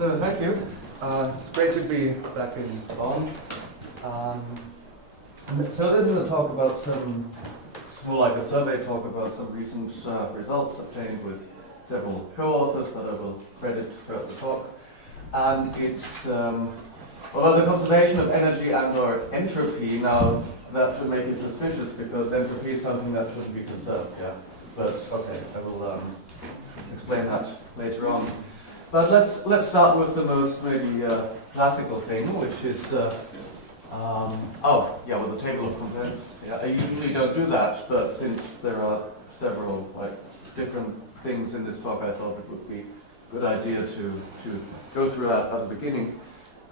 So thank you. It's great to be back in Bonn. So this is a talk about it's more like a survey talk about some recent results obtained with several co-authors that I will credit throughout the talk. And it's about the conservation of energy and or entropy. Now that should make you suspicious because entropy is something that shouldn't be conserved, yeah? But okay, I will explain that later on. But let's start with the most maybe classical thing, which is with the table of contents. Yeah, I usually don't do that, but since there are several different things in this talk, I thought it would be a good idea to go through that at the beginning.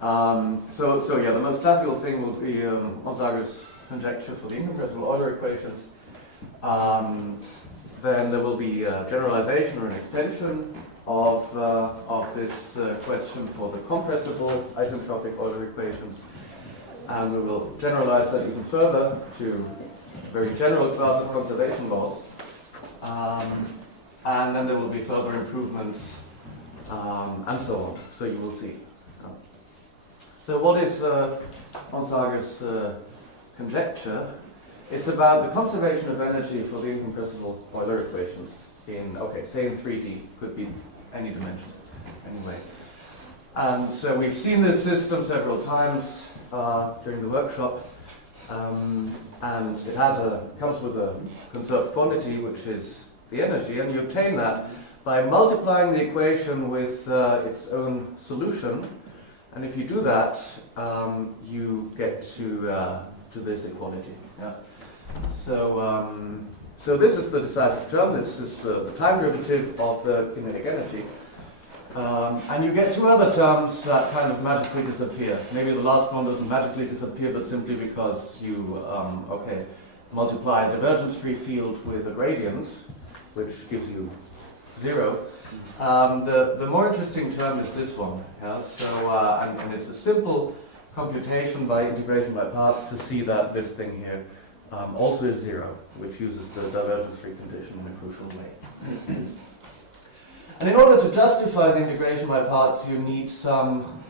So the most classical thing will be Onsager's conjecture for the incompressible Euler equations. Then there will be a generalization or an extension of this question for the compressible isentropic Euler equations. And we will generalize that even further to a very general class of conservation laws. And then there will be further improvements and so on. So you will see. So what is Onsager's conjecture? It's about the conservation of energy for the incompressible Euler equations in, say in 3D, could be any dimension, anyway. And so we've seen this system several times during the workshop, and it comes with a conserved quantity, which is the energy, and you obtain that by multiplying the equation with its own solution. And if you do that, you get to this equality. Yeah. So this is the decisive term. This is the time derivative of the kinetic energy. And you get two other terms that kind of magically disappear. Maybe the last one doesn't magically disappear, but simply because you multiply a divergence-free field with a gradient, which gives you 0. The more interesting term is this one. Yeah? And it's a simple computation by integration by parts to see that this thing here also is 0, which uses the divergence-free condition in a crucial way. And in order to justify the integration by parts, you need some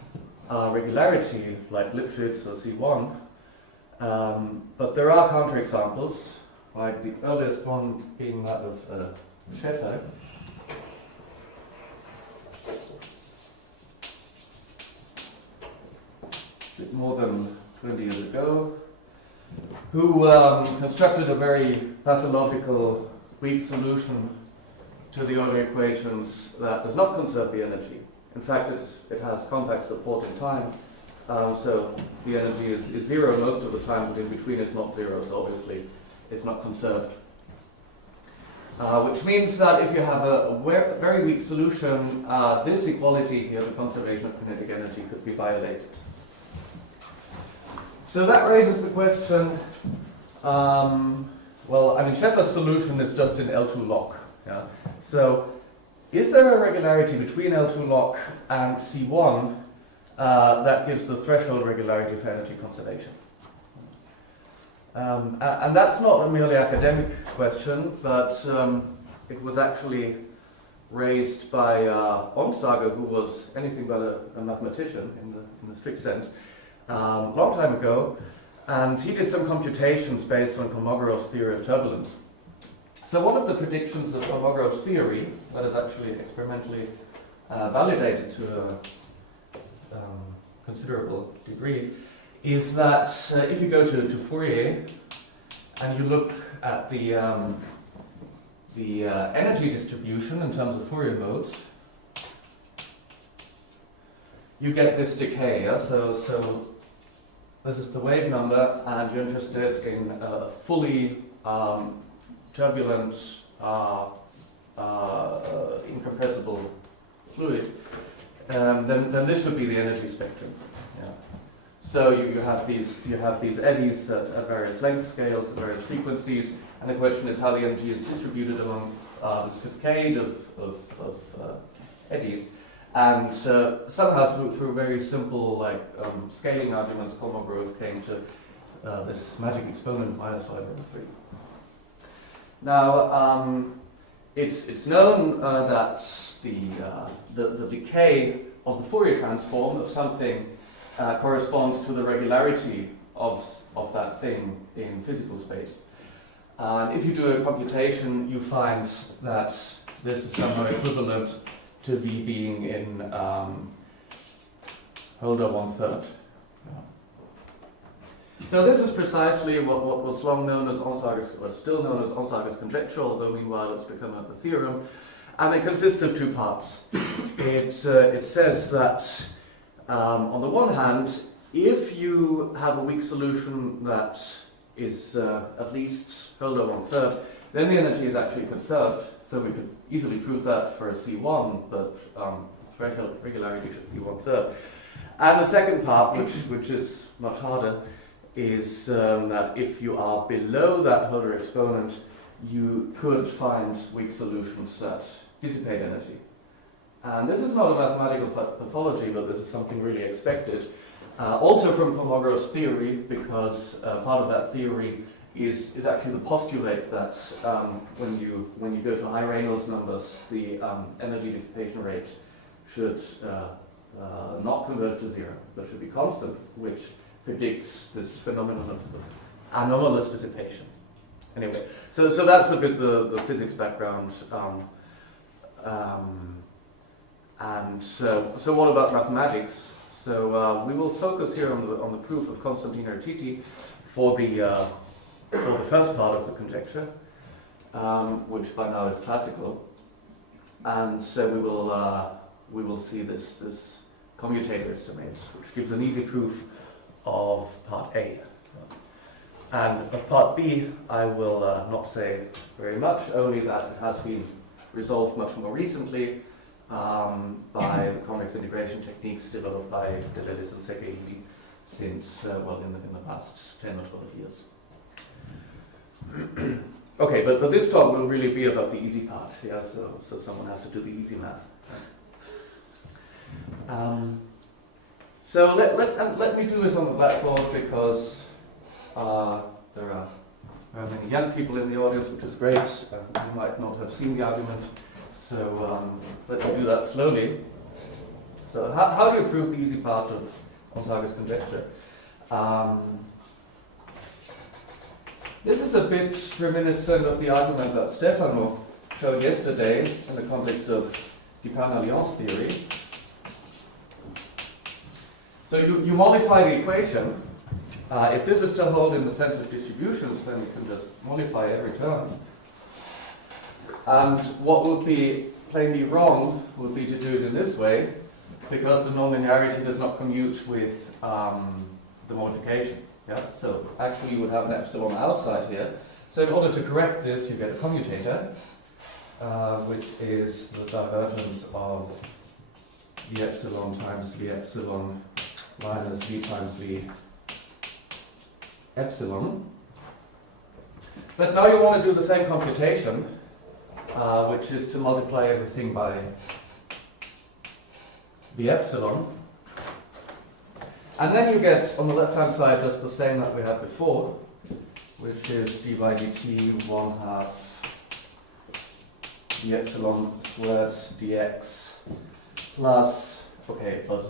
regularity, like Lipschitz or C1. But there are counterexamples, like the earliest one being that of Schäfer. It's more than 20 years ago, who constructed a very pathological weak solution to the Euler equations that does not conserve the energy. In fact, it has compact support in time, so the energy is 0 most of the time, but in between it's not 0, so obviously it's not conserved. Which means that if you have a very weak solution, this equality here, the conservation of kinetic energy, could be violated. So that raises the question, Schäfer's solution is just in L2 log. Yeah? So is there a regularity between L2 log and C1 that gives the threshold regularity for energy conservation? And that's not a merely academic question, but it was actually raised by Onsager, who was anything but a mathematician in the strict sense, long time ago, and he did some computations based on Kolmogorov's theory of turbulence. So one of the predictions of Kolmogorov's theory, that is actually experimentally validated to a considerable degree, is that if you go to Fourier and you look at the energy distribution in terms of Fourier modes, you get this decay. Yeah? So this is the wave number, and you're interested in a fully turbulent, incompressible fluid, then this should be the energy spectrum. Yeah. So you have these eddies at various length scales, at various frequencies, and the question is how the energy is distributed among this cascade of eddies. And somehow through very simple scaling arguments, Kolmogorov came to this magic exponent -5/3. Now it's known that the decay the Fourier transform of something corresponds to the regularity of that thing in physical space. And if you do a computation, you find that this is somehow equivalent to V being in Holder 1/3. So this is precisely what was long known as still known as Onsager's conjecture, although meanwhile it's become a theorem, and it consists of two parts. It says that on the one hand, if you have a weak solution that is at least Holder 1/3, then the energy is actually conserved. So we could easily prove that for a C1, but regularity should be 1/3. And the second part, which is much harder, is that if you are below that Holder exponent, you could find weak solutions that dissipate energy. And this is not a mathematical pathology, but this is something really expected. Also from Kolmogorov's theory, because part of that theory is actually the postulate that when you go to high Reynolds numbers, the energy dissipation rate should not converge to zero, but should be constant, which predicts this phenomenon of anomalous dissipation. Anyway, so that's a bit the physics background. And so what about mathematics? So we will focus here on the proof of Constantine Ertiti for the first part of the conjecture, which by now is classical, and so we will see this commutator estimate, which gives an easy proof of part A. And of part B, I will not say very much, only that it has been resolved much more recently by the convex integration techniques developed by Delelis and Sekeili since, in the past 10 or 12 years. Okay, but this talk will really be about the easy part, yeah, so someone has to do the easy math. So let me do this on the blackboard, because there are many young people in the audience, which is great. You might not have seen the argument, so let me do that slowly. So how do you prove the easy part of Onsager's conjecture? This is a bit reminiscent of the argument that Stefano showed yesterday in the context of Dupin-Alliance theory. So you modify the equation. If this is to hold in the sense of distributions, then you can just modify every term. And what would be plainly wrong would be to do it in this way, because the nonlinearity does not commute with the modification. Yeah? So actually you would have an epsilon outside here. So in order to correct this, you get a commutator, which is the divergence of v epsilon times v epsilon minus v times v epsilon. But now you want to do the same computation, which is to multiply everything by v epsilon. And then you get, on the left-hand side, just the same that we had before, which is d by dt 1/2 v epsilon squared dx plus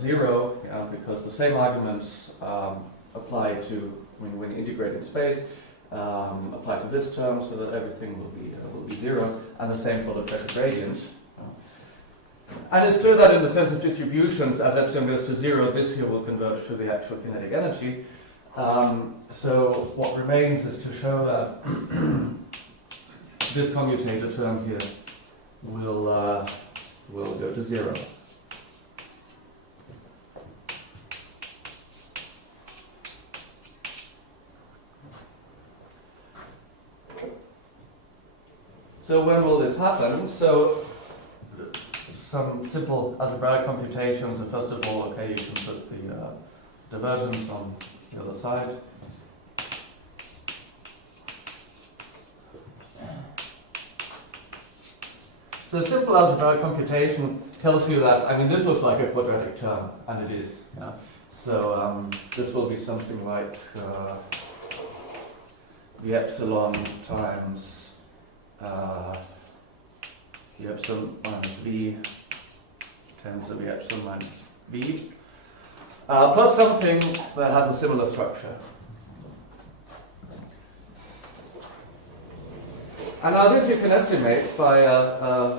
0, because the same arguments apply to, when you integrate in space, apply to this term, so that everything will be 0, and the same for the pressure gradient. And it's true that in the sense of distributions, as epsilon goes to 0, this here will converge to the actual kinetic energy. So what remains is to show that this commutator term here will go to 0. So when will this happen? So some simple algebraic computations. So first of all, you can put the divergence on the other side. So simple algebraic computation tells you that, this looks like a quadratic term, and it is. Yeah? So this will be something like the epsilon times the epsilon minus v times the epsilon minus V, plus something that has a similar structure. And now this you can estimate by a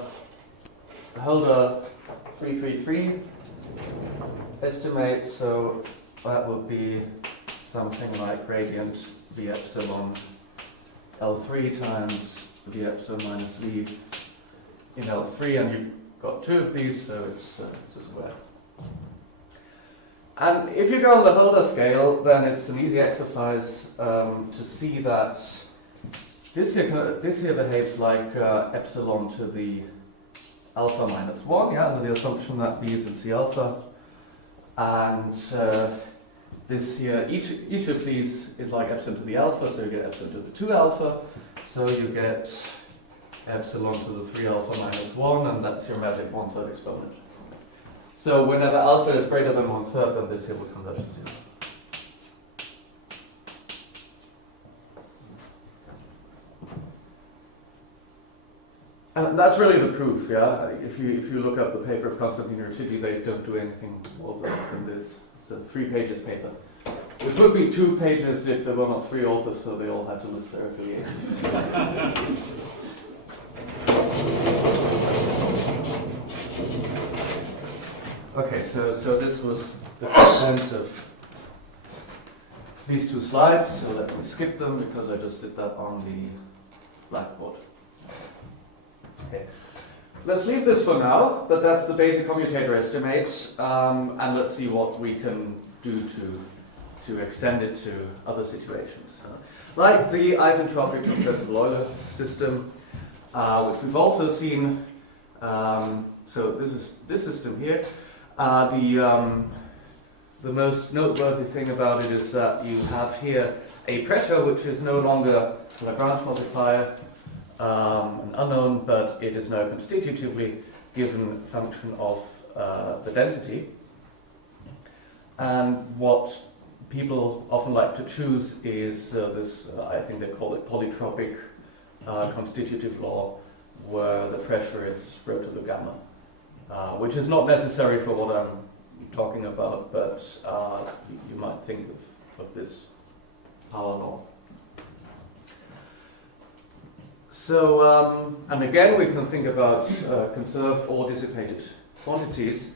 Hölder 333 estimate, so that would be something like gradient V epsilon L3 times V epsilon minus V in L3, and you've got two of these, so it's a square. And if you go on the Hölder scale, then it's an easy exercise to see that this here behaves like epsilon to the alpha minus 1, yeah, under the assumption that B is in C alpha. And this here, each of these is like epsilon to the alpha, so you get epsilon to the 2 alpha, so you get epsilon to the 3 alpha minus 1, and that's your magic 1/3 exponent. So whenever alpha is greater than 1/3, then this here will converge to 0. And that's really the proof, yeah? If you look up the paper of Constantine Urchidi, they don't do anything more than this. It's a 3-pages paper. Which would be 2 pages if there were not 3 authors, so they all had to list their affiliation. Okay, so this was the content of these 2 slides, so let me skip them because I just did that on the blackboard. Okay. Let's leave this for now, but that's the basic commutator estimate, and let's see what we can do to extend it to other situations. Like the isentropic compressible Euler system, which we've also seen. So this is this system here. The most noteworthy thing about it is that you have here a pressure which is no longer a Lagrange multiplier, an unknown, but it is now constitutively given function of the density. And what people often like to choose is this, I think they call it polytropic constitutive law, where the pressure is rho to the gamma, which is not necessary for what I'm talking about, but you might think of this power law. So, and again, we can think about conserved or dissipated quantities.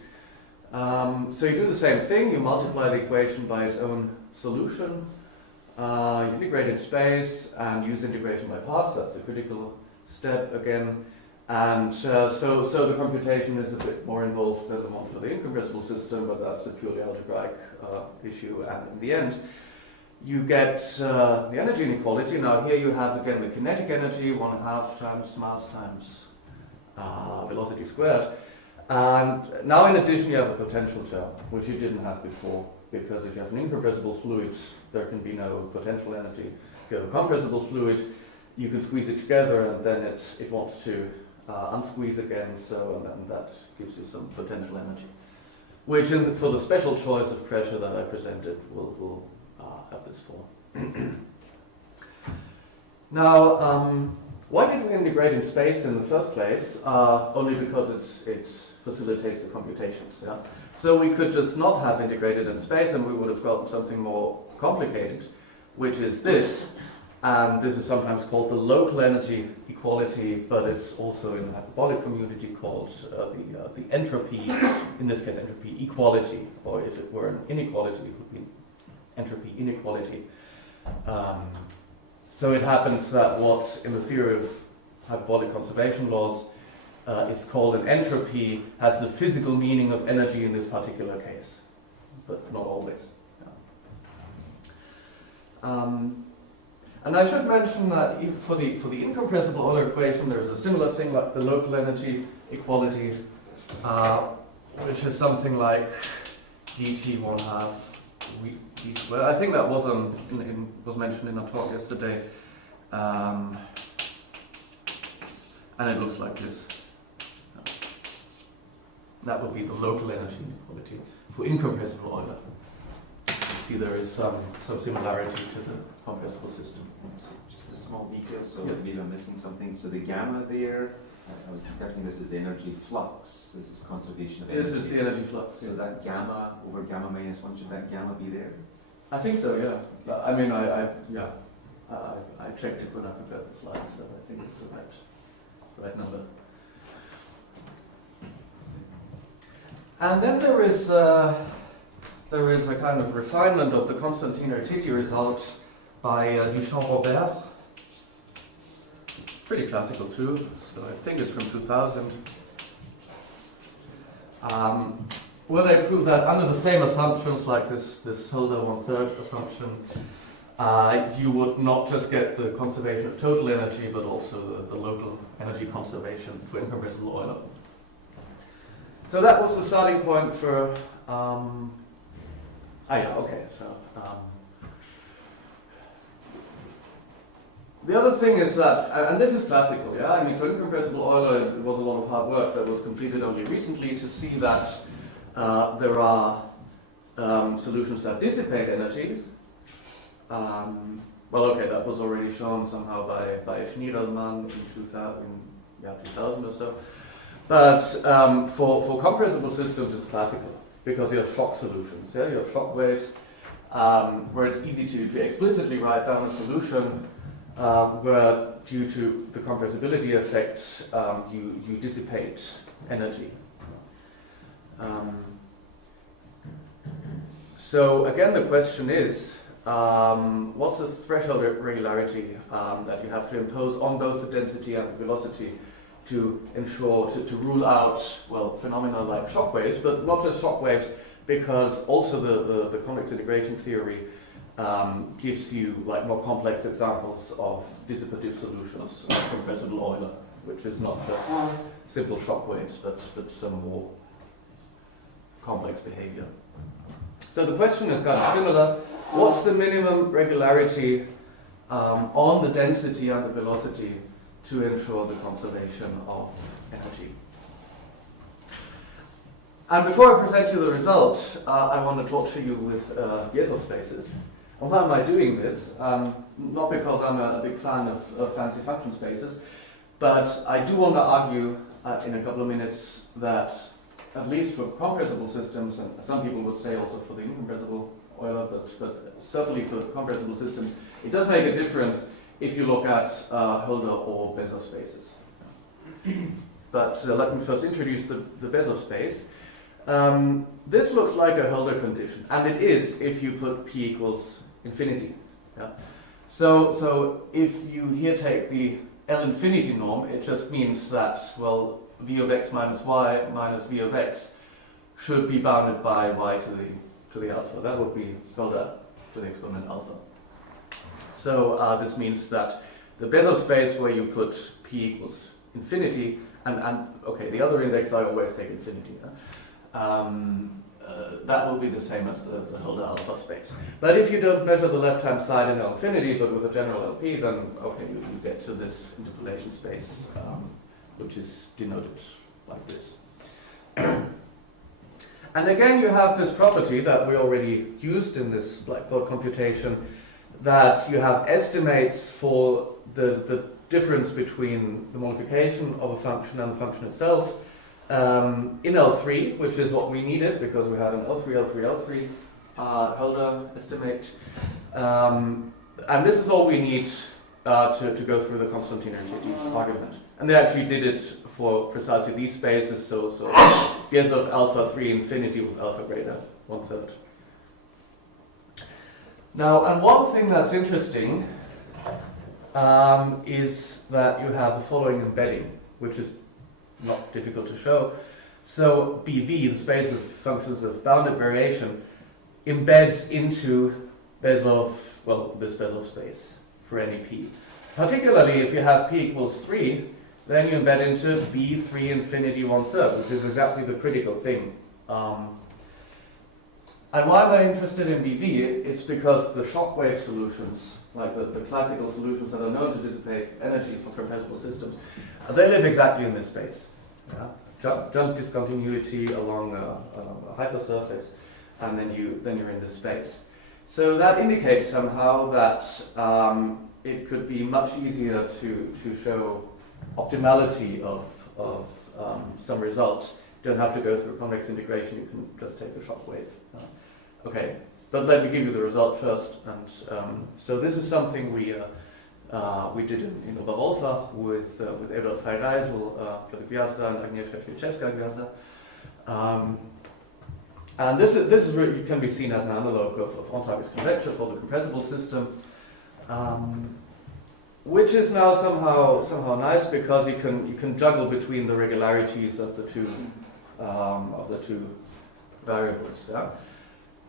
So you do the same thing, you multiply the equation by its own solution, you integrate in space, and use integration by parts. That's the critical step again. And so the computation is a bit more involved than the one for the incompressible system, but that's a purely algebraic issue. And in the end, you get the energy inequality. Now here you have again the kinetic energy, 1/2 times mass times velocity squared. And now in addition you have a potential term, which you didn't have before, because if you have an incompressible fluid, there can be no potential energy. If you have a compressible fluid, you can squeeze it together and then it wants to unsqueeze again, and that gives you some potential energy. Which for the special choice of pressure that I presented will have this form. Now, why did we integrate in space in the first place? Only because it facilitates the computations. Yeah? So we could just not have integrated in space and we would have gotten something more complicated, which is this. And this is sometimes called the local energy equality, but it's also in the hyperbolic community called the entropy, in this case entropy equality, or if it were an inequality, it would be entropy inequality. So it happens that what in the theory of hyperbolic conservation laws is called an entropy has the physical meaning of energy in this particular case, but not always. Yeah. And I should mention that even for the incompressible Euler equation, there is a similar thing like the local energy equality, which is something like dt 1/2 d squared. I think that was was mentioned in a talk yesterday, and it looks like this. That would be the local energy inequality for incompressible Euler. You see there is some similarity to the compressible system. So just a small detail, so maybe I'm missing something. So the gamma there I was interpreting this as energy flux. This is conservation of energy. This is the energy flux. So that gamma over gamma minus 1, should that gamma be there? I think so, yeah. But, I mean, I checked it when I prepared the slides, so I think it's the right number. And then there is a kind of refinement of the Constantine-Artiti result by Duchamp-Robert. Pretty classical too, so I think it's from 2000. Where they prove that under the same assumptions, like this Hilda 1/3 assumption, you would not just get the conservation of total energy, but also the local energy conservation for incompressible Euler. So that was the starting point for. The other thing is that, and this is classical, yeah. I mean, for incompressible Euler, it was a lot of hard work that was completed only recently to see that there are solutions that dissipate energies. Well, okay, that was already shown somehow by Wiedemann in 2000 or so. But for compressible systems, it's classical because you have shock solutions. Yeah, you have shock waves where it's easy to explicitly write down a solution where, due to the compressibility effect, you dissipate energy. So again, the question is, what's the threshold regularity that you have to impose on both the density and the velocity to ensure, to rule out, well, phenomena like shock waves, but not just shock waves, because also the convex integration theory gives you like more complex examples of dissipative solutions of compressible Euler, which is not just simple shock waves, but some more complex behavior. So the question is kind of similar. What's the minimum regularity on the density and the velocity to ensure the conservation of energy? And before I present you the result, I want to talk to you with Besov spaces. And why am I doing this? Not because I'm a big fan of fancy function spaces, but I do want to argue in a couple of minutes that, at least for compressible systems, and some people would say also for the incompressible Euler, but certainly for compressible systems, it does make a difference if you look at Hilda or Besov spaces. But let me first introduce the Besov space. This looks like a Hilda condition, and it is if you put p equals infinity. Yeah? So if you here take the L infinity norm, it just means that, well, v of x minus y minus v of x should be bounded by y to the alpha. That would be Hilda to the exponent alpha. So this means that the Besov space where you put p equals infinity, and okay, the other index I always take infinity. That will be the same as the Hilda alpha space. But if you don't measure the left-hand side in L infinity, but with a general LP, then okay, you get to this interpolation space, which is denoted like this. And again, you have this property that we already used in this blackboard computation, that you have estimates for the difference between the modification of a function and the function itself in L3, which is what we needed because we had an L3 Hilda estimate. And this is all we need to go through the Constantine-Artiti argument. And they actually did it for precisely these spaces, so Besov alpha 3 infinity with alpha greater 1/3. Now, and one thing that's interesting is that you have the following embedding, which is not difficult to show. So BV, the space of functions of bounded variation, embeds into Besov, well, this Besov space for any p. Particularly if you have p equals 3, then you embed into B3 infinity 1/3, which is exactly the critical thing. And why am I interested in BV? It's because the shock wave solutions, like the classical solutions that are known to dissipate energy for compressible systems, they live exactly in this space. Yeah? Jump discontinuity along a hypersurface, and then you're in this space. So that indicates somehow that it could be much easier to show optimality of some result. You don't have to go through convex integration, you can just take the shock wave. Okay, but let me give you the result first. And so this is something we did in Oberwolfach with Eduard Fey-Reisel, Piotr Gwiazda, and Agnieszka Kwiatkowska-Gwiazda. And this is really, can be seen as an analog of Onsager's conjecture for the compressible system, which is now somehow nice because you can juggle between the regularities of the two variables. Yeah?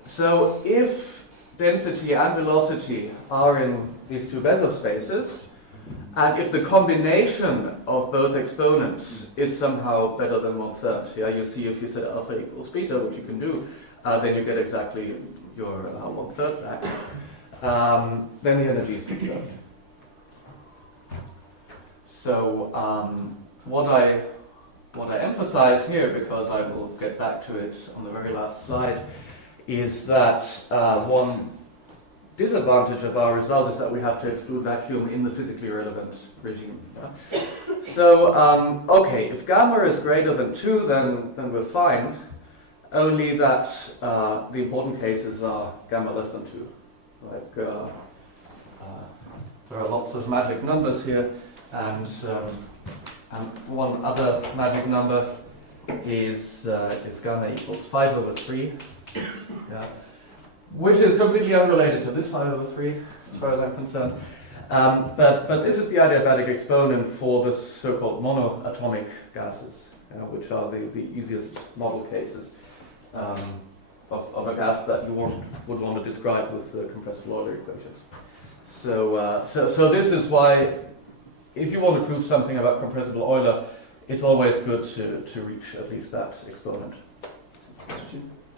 So if density and velocity are in these two Besov spaces, and if the combination of both exponents is somehow better than 1/3, yeah, you see if you set alpha equals beta, which you can do, then you get exactly your 1/3 back. Then the energy is conserved. So what I emphasize here, because I will get back to it on the very last slide, is that one disadvantage of our result is that we have to exclude vacuum in the physically relevant regime. Yeah? So, okay, if gamma is greater than 2, then we're fine. Only that the important cases are gamma less than 2. Like, there are lots of magic numbers here, and one other magic number is gamma equals 5/3. Yeah. Which is completely unrelated to this 5/3, as far as I'm concerned. But this is the adiabatic exponent for the so-called monoatomic gases, which are the easiest model cases of a gas that you would want to describe with the compressible Euler equations. So this is why, if you want to prove something about compressible Euler, it's always good to reach at least that exponent.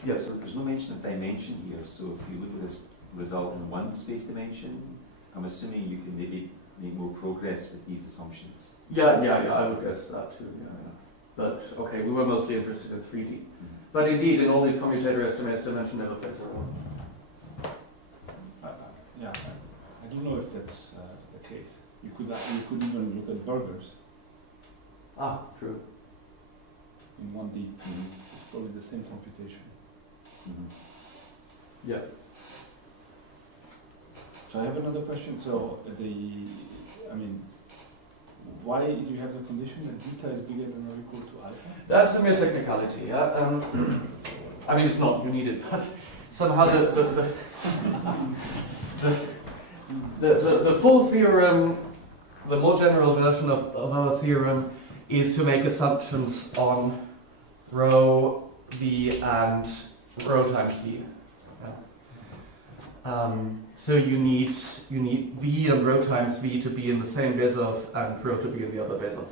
Yes. So there's no mention of dimension here, so if you look at this result in one space dimension, I'm assuming you can maybe make more progress with these assumptions. Yeah, I would guess that too, yeah. But, okay, we were mostly interested in 3D. Mm-hmm. But indeed, in all these commutator estimates, dimension never plays a role. I don't know if that's the case. You could even look at burgers. Ah, true. In 1D, it's probably the same computation. Mm-hmm. Yeah. So I have another question. So why do you have the condition that beta is bigger than or equal to alpha? That's a mere technicality. Yeah. I mean, it's not you need it, but somehow the full theorem, the more general version of our theorem, is to make assumptions on rho, v, and rho times v. Yeah. So you need v and rho times v to be in the same Besov and rho to be in the other Besov.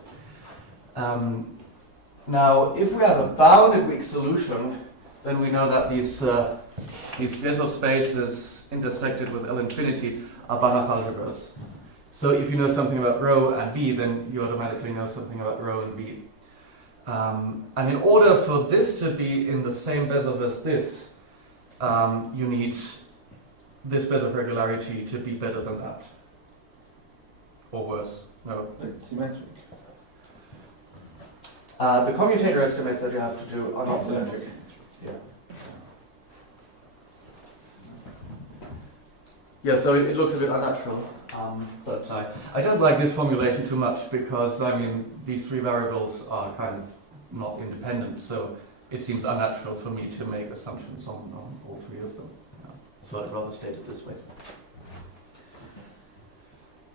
Now, if we have a bounded weak solution, then we know that these Besov spaces intersected with L infinity are Banach algebras. So if you know something about rho and v, then you automatically know something about rho and v. And in order for this to be in the same Besov as this, you need this Besov regularity to be better than that. Or worse. No. But it's symmetric. The commutator estimates that you have to do are not symmetric. Yeah. Yeah, so it looks a bit unnatural. But I don't like this formulation too much because, I mean, these three variables are kind of not independent, so it seems unnatural for me to make assumptions on all three of them. So I'd rather state it this way.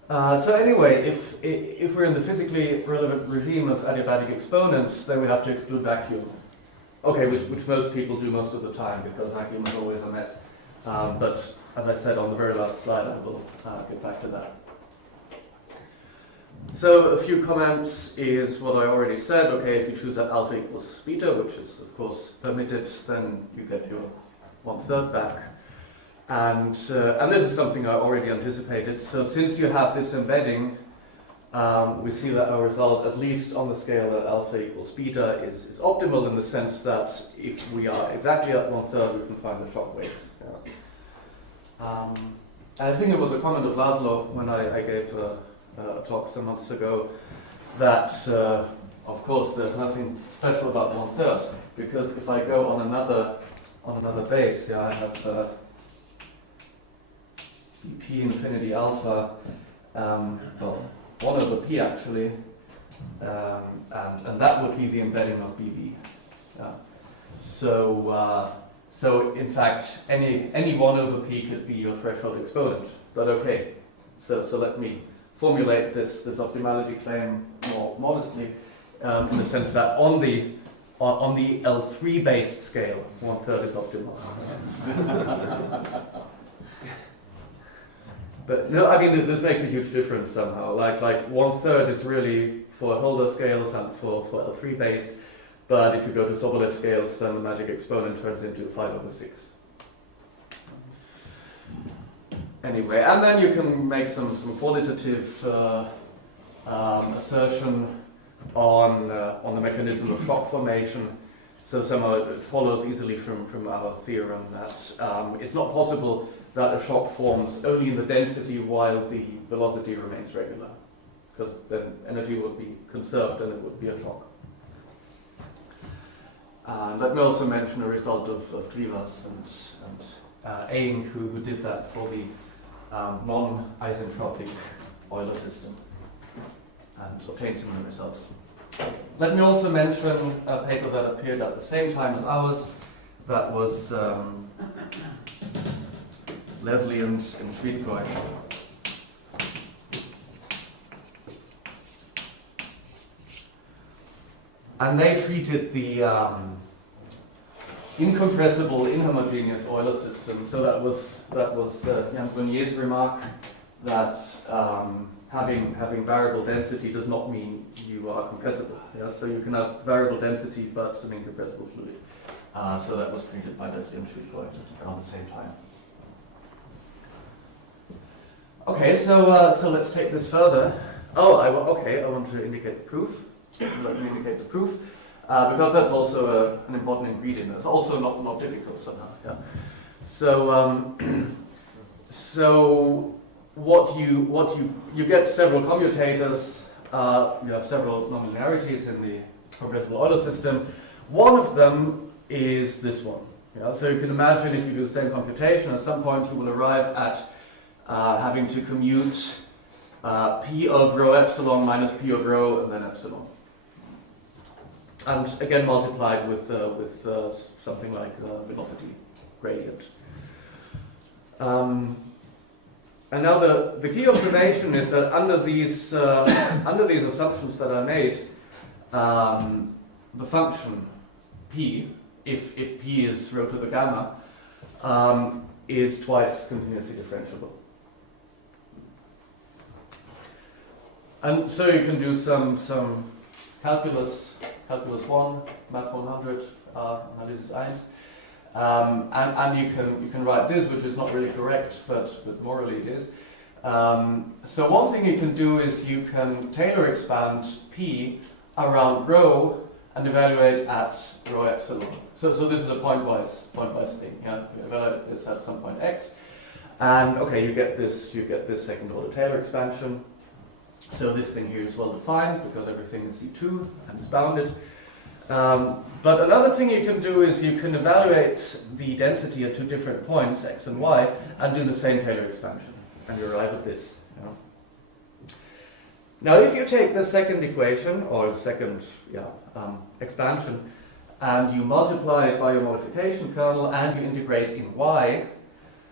So anyway, if we're in the physically relevant regime of adiabatic exponents, then we have to exclude vacuum. Okay, which most people do most of the time because vacuum is always a mess. But as I said on the very last slide, I will get back to that. So a few comments is what I already said. Okay, if you choose that alpha equals beta, which is of course permitted, then you get your 1/3 back. And this is something I already anticipated. So since you have this embedding, we see that our result, at least on the scale that alpha equals beta, is optimal in the sense that if we are exactly at 1/3, we can find the shock waves. Yeah. I think it was a comment of Laszlo when I gave a talk some months ago that, of course, there's nothing special about 1/3, because if I go on another base, I have P infinity alpha, well, 1 over P actually, and that would be the embedding of BV. Yeah. So in fact, any 1 over P could be your threshold exponent. But okay, so let me formulate this optimality claim more modestly, in the sense that on the L3 based scale, 1/3 is optimal. But no, I mean this makes a huge difference somehow. Like 1/3 is really for Holder scales and for L3 based. But if you go to Sobolev scales, then the magic exponent turns into 5 over 6. Anyway, and then you can make some qualitative assertion on the mechanism of shock formation. So somehow it follows easily from our theorem that it's not possible that a shock forms only in the density while the velocity remains regular, because then energy would be conserved and it would be a shock. Let me also mention a result of Klivas and Aing, who did that for the non-isentropic Euler system and obtained similar results. Let me also mention a paper that appeared at the same time as ours. That was Leslie and Schmidtgoy. And they treated the incompressible inhomogeneous Euler system. So that was Jan Brunier's remark that having variable density does not mean you are compressible. Yeah? So you can have variable density but an incompressible fluid. So that was treated by Leslie and Schmidtgoy around the same time. Okay, so let's take this further. I want to indicate the proof. Let me indicate the proof, because that's also an important ingredient. It's also not difficult somehow. Yeah. So what you get several commutators. You have several nonlinearities in the compressible Euler system. One of them is this one. Yeah? So you can imagine if you do the same computation, at some point you will arrive at having to commute P of rho epsilon minus P of rho and then epsilon. And again multiplied with something like velocity gradient. And now the key observation is that under these assumptions that I made, the function p, if p is rho to the gamma, is twice continuously differentiable. And so you can do some calculus 1, math 100, analysis 1. And you can write this, which is not really correct, but morally it is. So one thing you can do is you can Taylor expand P around rho and evaluate at rho epsilon. So this is a pointwise thing. Yeah, you evaluate this at some point x, and okay, you get this second order Taylor expansion. So this thing here is well defined because everything is C2 and is bounded. But another thing you can do is you can evaluate the density at two different points, x and y, and do the same Taylor expansion, and you arrive at this. You know? Now, if you take the second equation, or second expansion, and you multiply it by your modification kernel, and you integrate in y,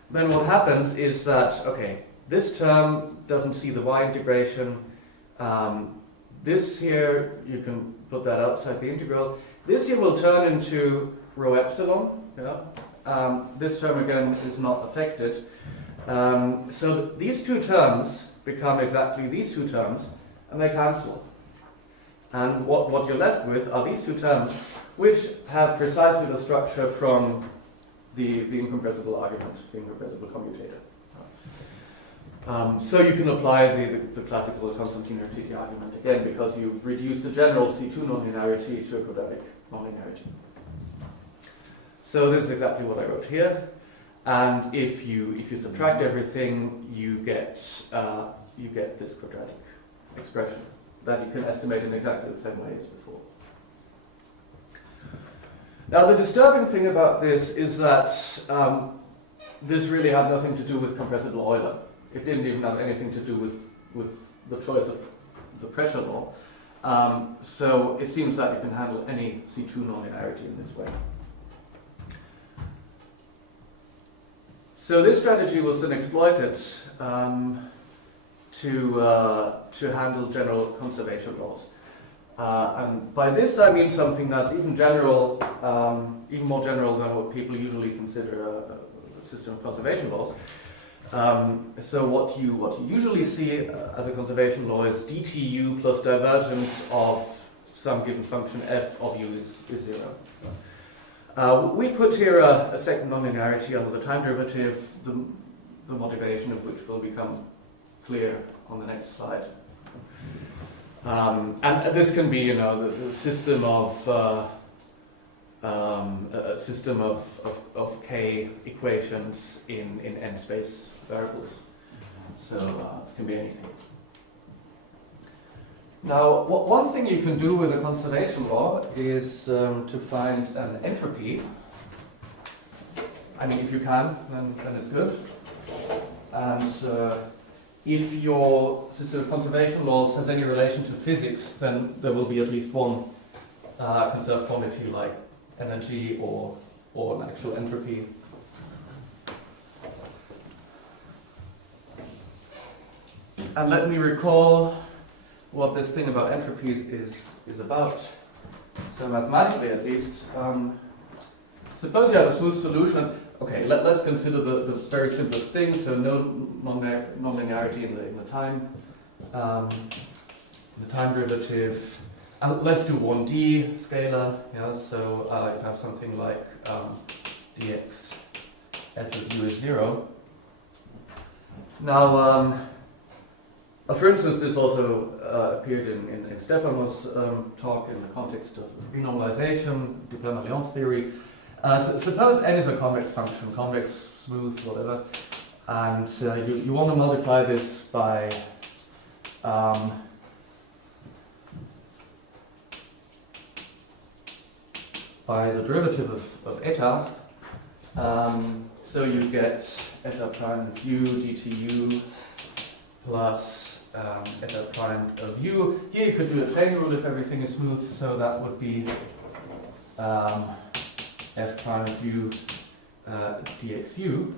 then what happens is that, okay, this term doesn't see the y integration. This here, you can put that outside the integral. This here will turn into rho epsilon. Yeah? This term again is not affected. So these two terms become exactly these two terms, and they cancel. And what you're left with are these two terms, which have precisely the structure from the incompressible argument, the incompressible commutator. So you can apply the classical Constantine-Rattiti argument again, because you reduce the general C2 nonlinearity to a quadratic nonlinearity. So this is exactly what I wrote here. And if you subtract everything, you get this quadratic expression, that you can estimate in exactly the same way as before. Now, the disturbing thing about this is that this really had nothing to do with compressible Euler. It didn't even have anything to do with the choice of the pressure law. So it seems that you can handle any C2 nonlinearity in this way. So this strategy was then exploited to handle general conservation laws. And by this I mean something that's even more general than what people usually consider a system of conservation laws. So what you usually see as a conservation law is dtu plus divergence of some given function f of u is 0. We put here a second nonlinearity under the time derivative, the motivation of which will become clear on the next slide. And this can be, the system of a system of k equations in n space variables. So this can be anything. Now, one thing you can do with a conservation law is to find an entropy. I mean, if you can, then it's good. And if your system of conservation laws has any relation to physics, then there will be at least one conserved quantity like energy or an actual entropy. And let me recall what this thing about entropies is about. So mathematically, at least, suppose you have a smooth solution. Okay, let's consider the very simplest thing. So no nonlinearity in the time derivative. And let's do 1D scalar. Yeah, so you have something like dx f of u is 0. Now, for instance, this also appeared in Stefano's talk in the context of renormalization, Dupin-Alliance theory. So suppose n is a convex function, convex, smooth, whatever, and you want to multiply this by the derivative of eta. So you get eta prime of u dtu plus eta prime of u. Here you could do a chain rule if everything is smooth, so that would be f prime of u dxu.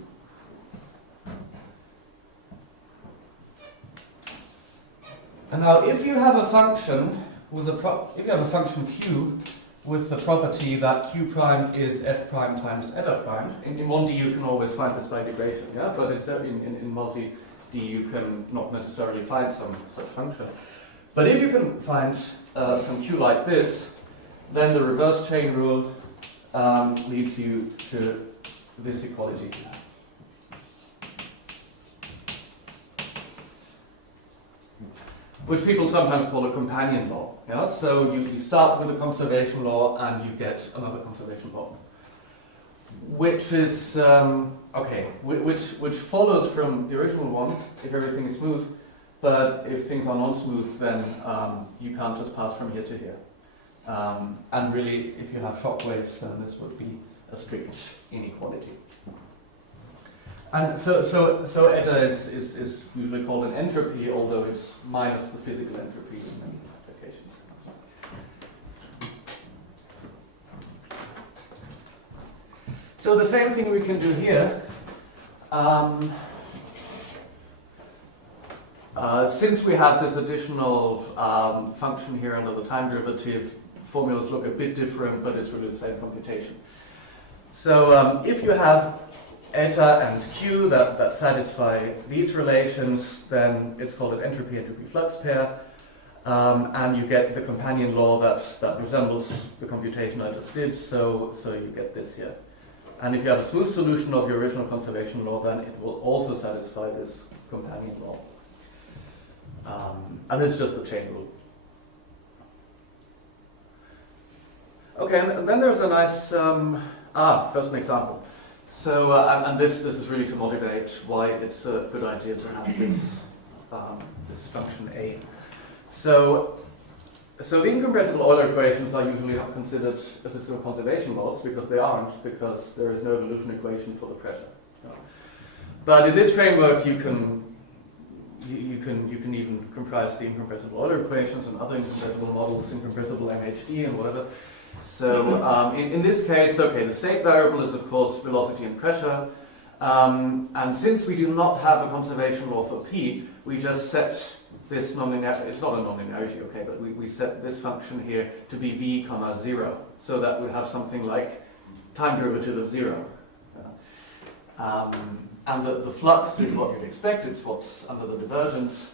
And now, if you have a function with if you have a function q with the property that q prime is f prime times eta prime, in 1D you can always find this by integration, yeah, but in multi D you can not necessarily find some such function. But if you can find some q like this, then the reverse chain rule leads you to this equality. Which people sometimes call a companion law. Yeah? So you start with a conservation law and you get another conservation law. Which is, which follows from the original one if everything is smooth, but if things are non-smooth, then you can't just pass from here to here. And really, if you have shock waves, then this would be a strict inequality. And so eta is usually called an entropy, although it's minus the physical entropy in many applications. So the same thing we can do here. Since we have this additional function here under the time derivative, formulas look a bit different, but it's really the same computation. So if you have eta and q that satisfy these relations, then it's called an entropy-entropy flux pair, and you get the companion law that resembles the computation I just did, so you get this here. And if you have a smooth solution of your original conservation law, then it will also satisfy this companion law. And it's just the chain rule. Okay, and then there's a nice, first an example. So, and this is really to motivate why it's a good idea to have this this function a. So the incompressible Euler equations are usually not considered a system of conservation laws because they aren't, because there is no evolution equation for the pressure. But in this framework, you can even comprise the incompressible Euler equations and other incompressible models, incompressible MHD and whatever. So in this case, okay, the state variable is of course velocity and pressure. And since we do not have a conservation law for P, we just set this nonlinearity, it's not a nonlinearity, okay, but we set this function here to be v comma 0. So that would have something like time derivative of 0. And the flux is what you'd expect, it's what's under the divergence.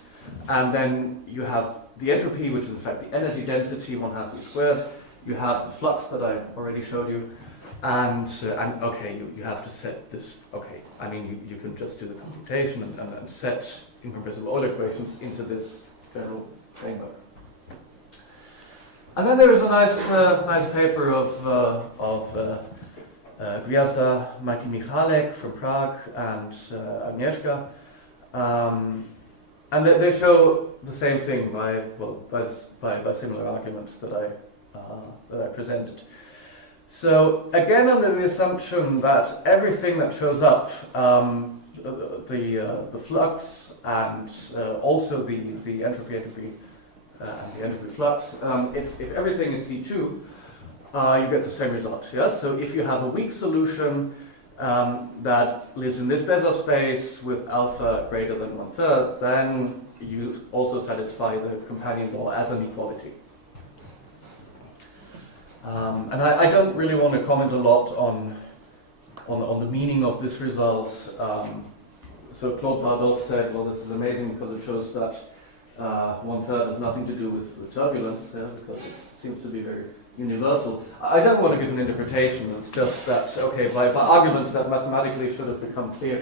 And then you have the entropy, which is in fact the energy density, 1/2 v squared. You have the flux that I already showed you. And okay, you have to set this, okay, I mean, you can just do the computation and set incompressible Euler equations into this general framework. And then there is a nice paper of Gwiazda Michalek from Prague and Agnieszka. And they show the same thing by similar arguments that I presented. So again, under the assumption that everything that shows up, the flux and also the entropy and the entropy flux, if everything is C2, you get the same result. Yeah? So if you have a weak solution that lives in this Besov space with alpha greater than 1/3, then you also satisfy the companion law as an equality. And I don't really want to comment a lot on the meaning of this result. So Claude Bardot said, well, this is amazing because it shows that 1/3 has nothing to do with turbulence, because it seems to be very universal. I don't want to give an interpretation, it's just that, okay, by arguments that mathematically should have become clear,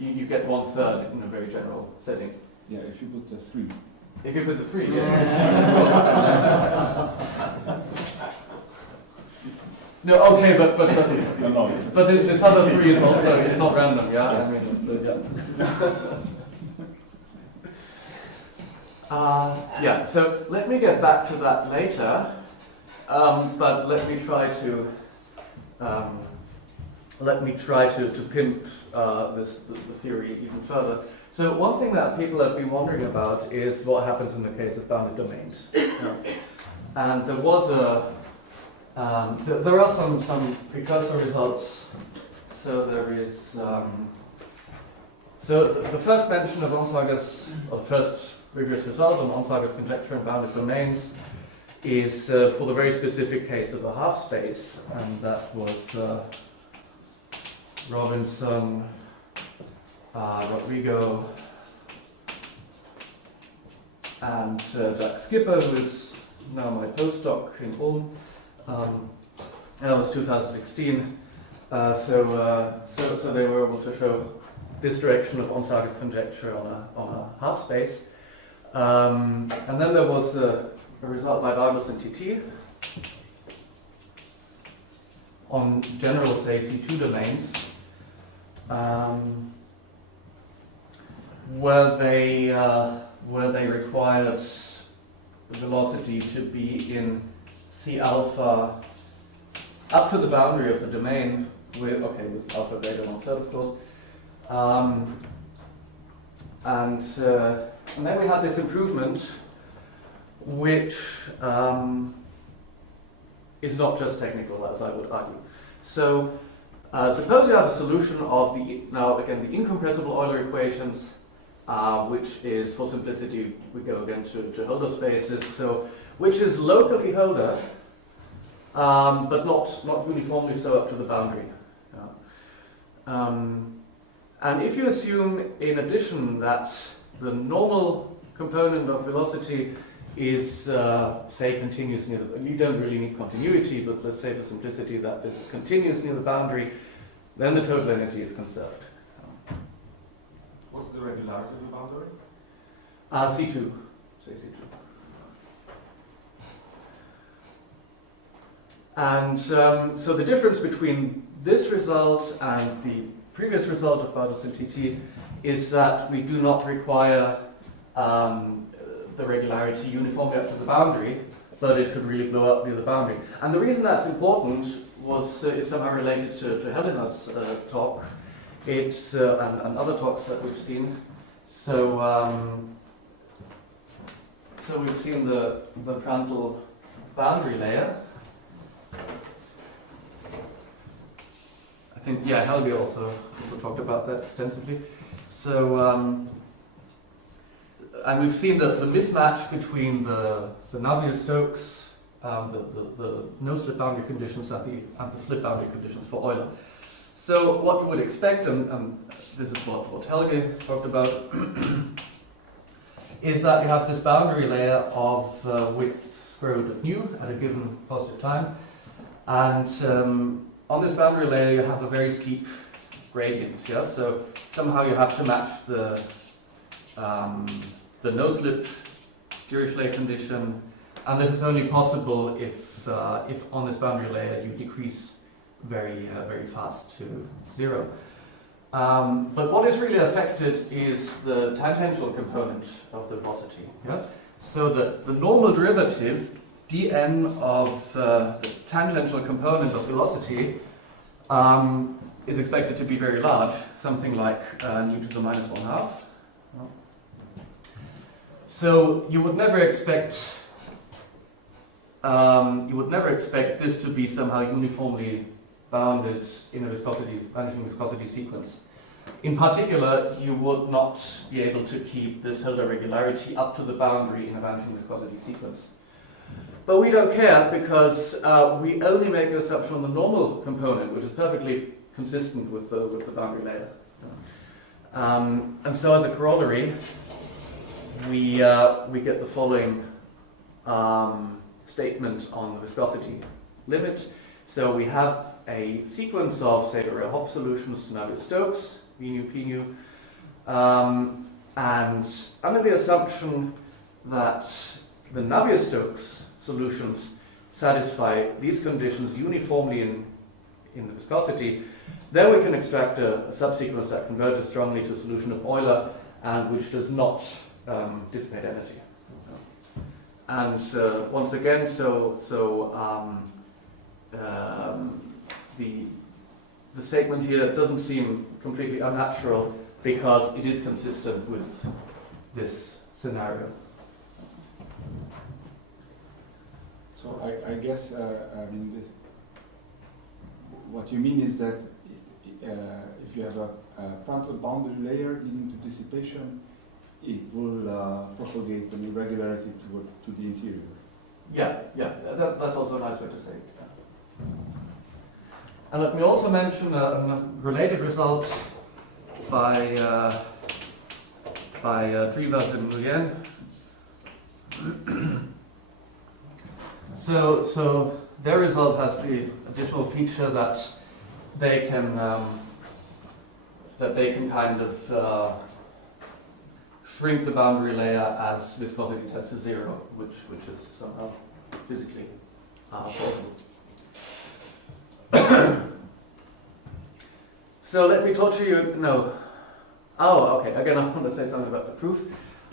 you get 1/3 in a very general setting. Yeah, if you put the 3. If you put the 3, yeah. No, okay, but No, but this other 3 is also, it's not random, yeah? Yes. I mean, it's, yeah, so let me get back to that later, but let me try to pimp the theory even further. So one thing that people have been wondering about is what happens in the case of bounded domains. And there was there are some precursor results. So there is so the first mention of Onsager's, or the first rigorous result on Onsager's conjecture in bounded domains is for the very specific case of a half space, and that was Robinson, Rodrigo, and Jack Skipper, who is now my postdoc in Ulm, and that was 2016. So they were able to show this direction of Onsager's conjecture on a half space. And then there was a result by Douglas and TT on general, say, C2 domains, where they required velocity to be in C alpha up to the boundary of the domain with alpha greater than 1/3, of course. And then we had this improvement, which is not just technical, as I would argue. So suppose you have a solution of the incompressible Euler equations, which is, for simplicity, we go again to Hölder spaces, so which is locally Hölder, but not uniformly so up to the boundary. And if you assume, in addition, that the normal component of velocity is, say, continuous near the, you don't really need continuity, but let's say for simplicity that this is continuous near the boundary, then the total energy is conserved. What's the regularity of the boundary? C2, say C2. And so the difference between this result and the previous result of Bartos and TT is that we do not require the regularity uniformly up to the boundary, but it could really blow up near the boundary. And the reason that's important was is somehow related to Helena's talk. It's and other talks that we've seen. So so we've seen the Prandtl boundary layer. I think Helge also talked about that extensively. So and we've seen the mismatch between the Navier-Stokes, the no-slip boundary conditions and the slip boundary conditions for Euler. So what you would expect, and this is what Helge talked about, is that you have this boundary layer of width square root of nu at a given positive time, and on this boundary layer you have a very steep gradient. Yeah, so somehow you have to match the no-slip Dirichlet condition, and this is only possible if on this boundary layer you decrease very fast to 0. But what is really affected is the tangential component of the velocity. Yeah? So that the normal derivative dn of the tangential component of velocity is expected to be very large, something like nu to the minus 1/2. So you would never expect this to be somehow uniformly bounded in a vanishing viscosity sequence. In particular, you would not be able to keep this Hilda regularity up to the boundary in a vanishing viscosity sequence. But we don't care, because we only make an assumption on the normal component, which is perfectly consistent with the boundary layer. And so as a corollary, we get the following statement on the viscosity limit. So we have a sequence of, say, Euler-Hopf solutions to Navier-Stokes, V nu, P nu, and under the assumption that the Navier-Stokes solutions satisfy these conditions uniformly in the viscosity, then we can extract a subsequence that converges strongly to a solution of Euler and which does not dissipate energy. And once again, the statement here doesn't seem completely unnatural because it is consistent with this scenario. So I guess what you mean is that if you have a Prandtl boundary layer leading to dissipation, it will propagate an irregularity to the interior. Yeah, that's also a nice way to say it. Yeah. And let me also mention a related result by Drivas and Nguyen. So their result has the additional feature that they can kind of shrink the boundary layer as viscosity tends to 0, which is somehow physically possible. So let me torture you. No. Oh, okay. Again, I want to say something about the proof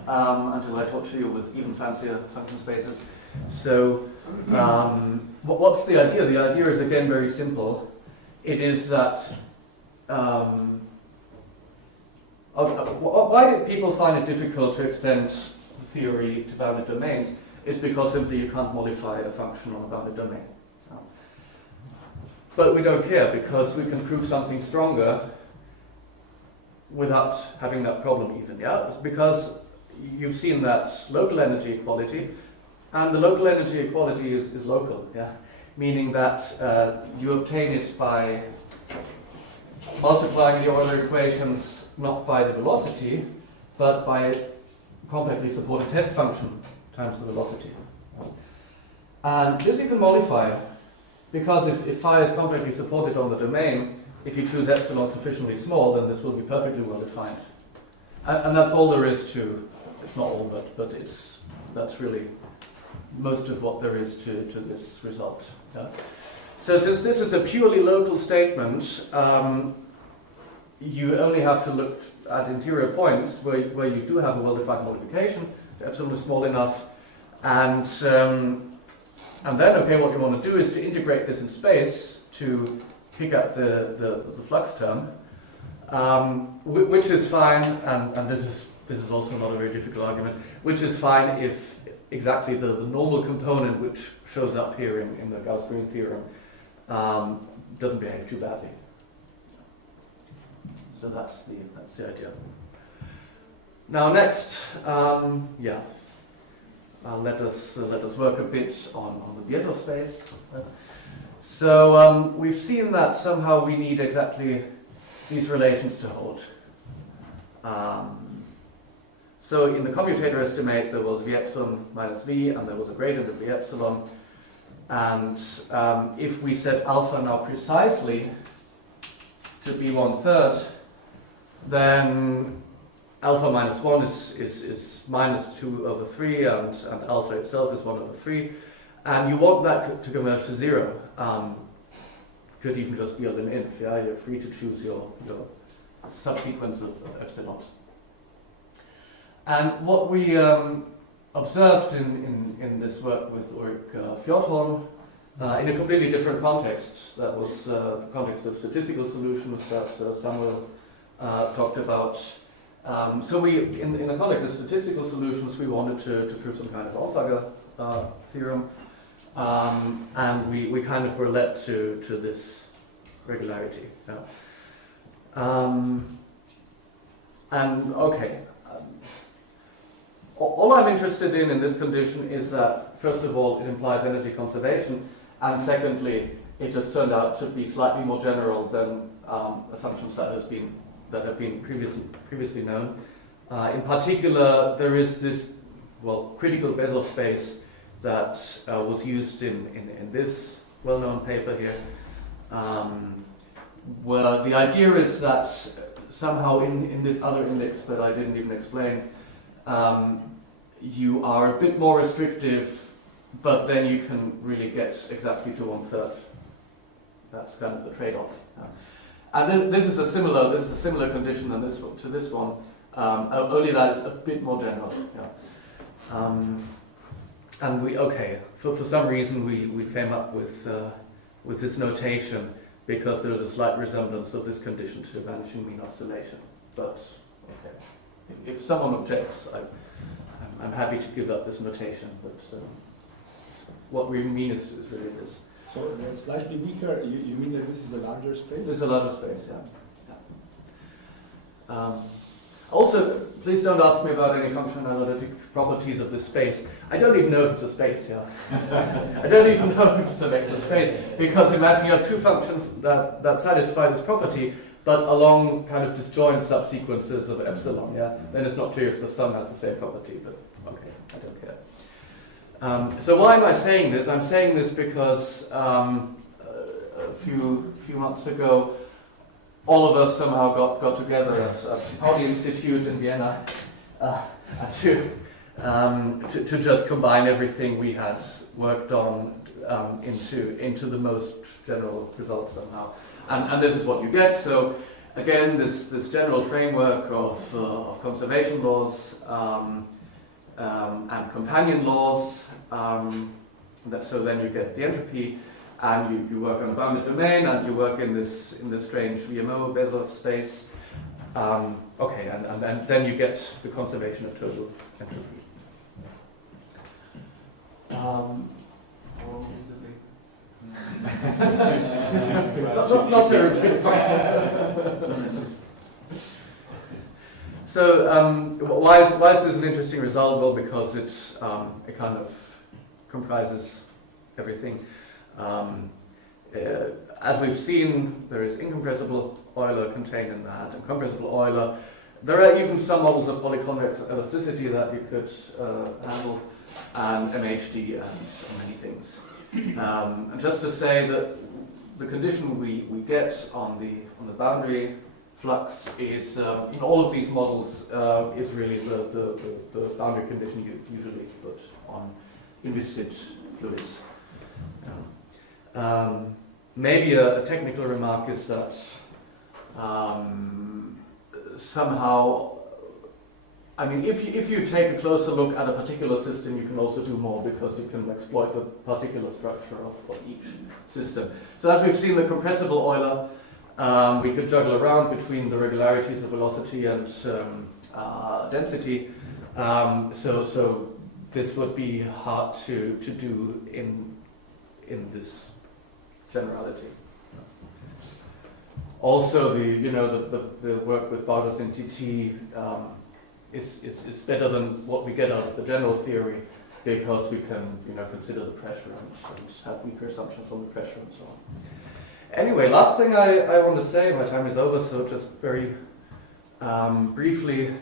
until I torture you with even fancier function spaces. So, what's the idea? The idea is again very simple. It is that. Why did people find it difficult to extend the theory to bounded domains? It's because simply you can't modify a function on a bounded domain. But we don't care, because we can prove something stronger without having that problem even. Yeah, it's because you've seen that local energy equality, and the local energy equality is local. Yeah, meaning that you obtain it by multiplying the Euler equations not by the velocity, but by a compactly supported test function times the velocity. And this you can modify, because if phi is compactly supported on the domain, if you choose epsilon sufficiently small, then this will be perfectly well defined. And that's all there is to, it's not all, but that's really most of what there is to this result. Yeah? So since this is a purely local statement, you only have to look at interior points where you do have a well-defined modification epsilon is small enough, and then, okay, what you want to do is to integrate this in space to pick up the flux term, which is fine, and this is also not a very difficult argument, which is fine if exactly the normal component which shows up here in the Gauss-Green theorem doesn't behave too badly. So that's the idea. Now next, let us work a bit on the Besov space. So we've seen that somehow we need exactly these relations to hold. So in the commutator estimate there was V epsilon minus V, and there was a gradient of V epsilon. And if we set alpha now precisely to be 1/3, then alpha minus 1 is minus 2/3, and alpha itself is 1/3. And you want that to converge to 0. Could even just be a lim inf. Yeah? You're free to choose your subsequence of epsilons. And what we observed in this work with Ulrich Fjordholm, in a completely different context, that was the context of statistical solutions that Samuel talked about. So we, in the context of statistical solutions, we wanted to prove some kind of Onsager theorem, and we kind of were led to this regularity. Yeah. And okay, all I'm interested in this condition is that, first of all, it implies energy conservation, and secondly, it just turned out to be slightly more general than assumptions that have been previously known. In particular, there is this critical Besov space that was used in this well-known paper here, where the idea is that somehow in this other index that I didn't even explain, you are a bit more restrictive, but then you can really get exactly to 1/3. That's kind of the trade-off. And this is a similar condition than to this one, only that it's a bit more general. Yeah. And for some reason we came up with this notation because there is a slight resemblance of this condition to vanishing mean oscillation. But okay, if someone objects, I'm happy to give up this notation. But what we mean is really this. So slightly weaker, you mean that this is a larger space? This is a larger space, yeah. Also, please don't ask me about any functional analytic properties of this space. I don't even know if it's a space, yeah. I don't even know if it's a vector space, because imagine you have two functions that satisfy this property, but along kind of disjoint subsequences of epsilon, yeah. Then it's not clear if the sum has the same property, but okay, I don't care. So why am I saying this? I'm saying this because a few months ago, all of us somehow got together at Pauli Institute in Vienna to just combine everything we had worked on into the most general result somehow. And this is what you get. So again, this general framework of conservation laws and companion laws. So then you get the entropy, and you work on a bounded domain, and you work in this strange VMO Besov space. Okay, and then you get the conservation of total entropy. Not terribly. So why is this an interesting result? Well, because it kind of comprises everything. As we've seen, there is incompressible Euler contained in that, and compressible Euler. There are even some models of polyconvex elasticity that you could handle, and MHD and many things. And just to say that the condition we get on the boundary flux is in all of these models is really the boundary condition you usually put on inviscid fluids. Maybe a technical remark is that somehow I mean, if you take a closer look at a particular system, you can also do more because you can exploit the particular structure of each system. So as we've seen the compressible Euler, we could juggle around between the regularities of velocity and density. So this would be hard to do in this generality. Also, the work with Bartos in TT is better than what we get out of the general theory, because we can consider the pressure and have weaker assumptions on the pressure and so on. Anyway, last thing I want to say, my time is over, so just very briefly,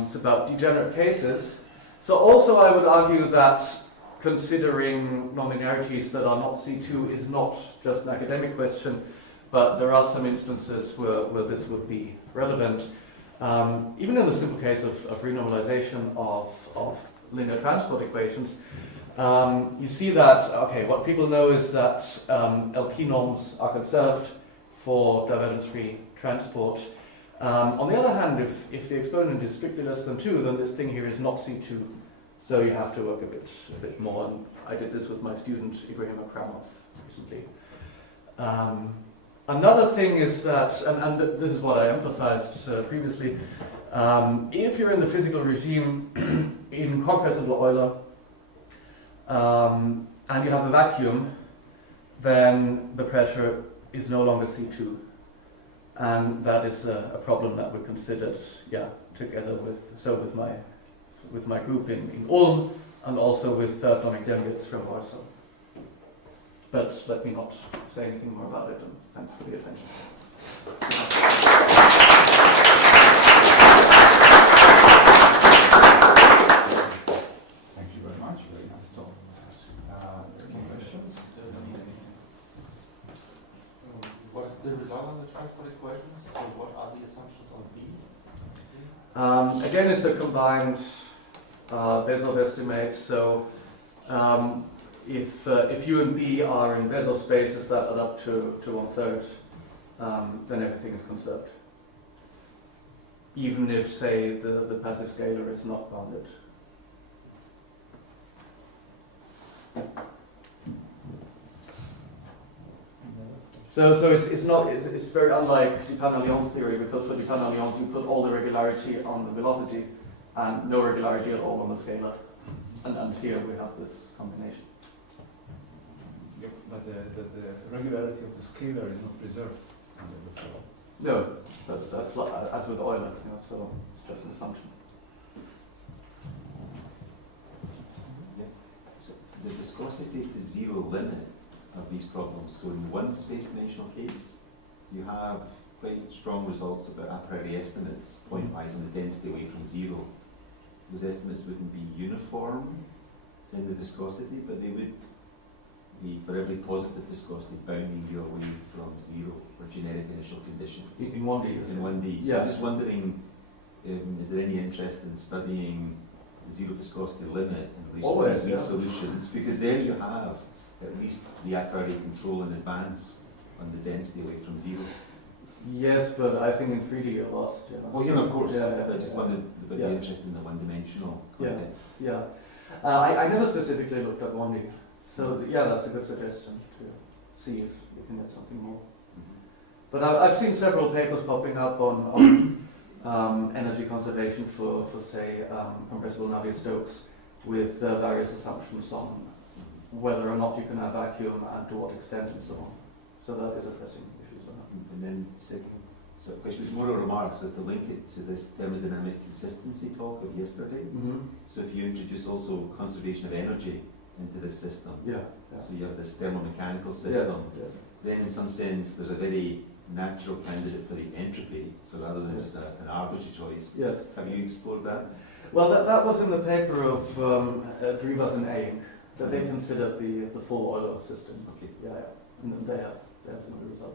it's about degenerate cases. So also I would argue that considering nonlinearities that are not C2 is not just an academic question, but there are some instances where this would be relevant. Even in the simple case of renormalization of linear transport equations, you see that, okay, what people know is that LP norms are conserved for divergence-free transport. On the other hand, if the exponent is strictly less than 2, then this thing here is not C2. So you have to work a bit more. And I did this with my student Ibrahim Akramov recently. Another thing is that, and this is what I emphasized previously, if you're in the physical regime in compressible Euler, and you have a vacuum, then the pressure is no longer C2. And that is a problem that we considered, together with my group in Ulm, and also with atomic delegates from Warsaw. But let me not say anything more about it, and thanks for the attention. Thank you very much. Very nice talk. Any questions? What is the result on the transport equations? So what are the assumptions on B? Again, it's a combined Besov estimate. So if U and B are in Besov spaces that add up to 1/3, then everything is conserved. Even if, say, the passive scalar is not bounded. So it's very unlike Dupin-Alliance theory, because for Dupin-Alliance you put all the regularity on the velocity and no regularity at all on the scalar. And here we have this combination. Yep, but the regularity of the scalar is not preserved under the flow. No, that's like, as with Euler, so it's just an assumption. So the viscosity to zero limit of these problems. So in one space-dimensional case, you have quite strong results about a priori estimates, point-wise, on the density away from zero. Those estimates wouldn't be uniform in the viscosity, but they would be, for every positive viscosity, bounding you away from zero for generic initial conditions. In 1D, in 1D. So I'm just wondering, is there any interest in studying the zero viscosity limit in relation to these solutions? Because there you have at least the a priori control in advance on the density away from zero. Yes, but I think in 3D you're lost. Well, yeah, of course. Yeah, I just wondered about the interest in the one-dimensional context. Yeah. I never specifically looked at 1D. So that's a good suggestion to see if you can get something more. But I've seen several papers popping up on energy conservation for say, compressible Navier-Stokes with various assumptions on whether or not you can have vacuum and to what extent and so on. So that is a pressing issue. And then second, so which was more a remark, so to link it to this thermodynamic consistency talk of yesterday. So if you introduce also conservation of energy into this system, so you have this thermomechanical system, then in some sense there's a very natural candidate for the entropy, so rather than just an arbitrary choice. Yes. Have you explored that? Well, that was in the paper of Drivas and Eyck, that they considered the full Euler system. Okay. And they have some good results.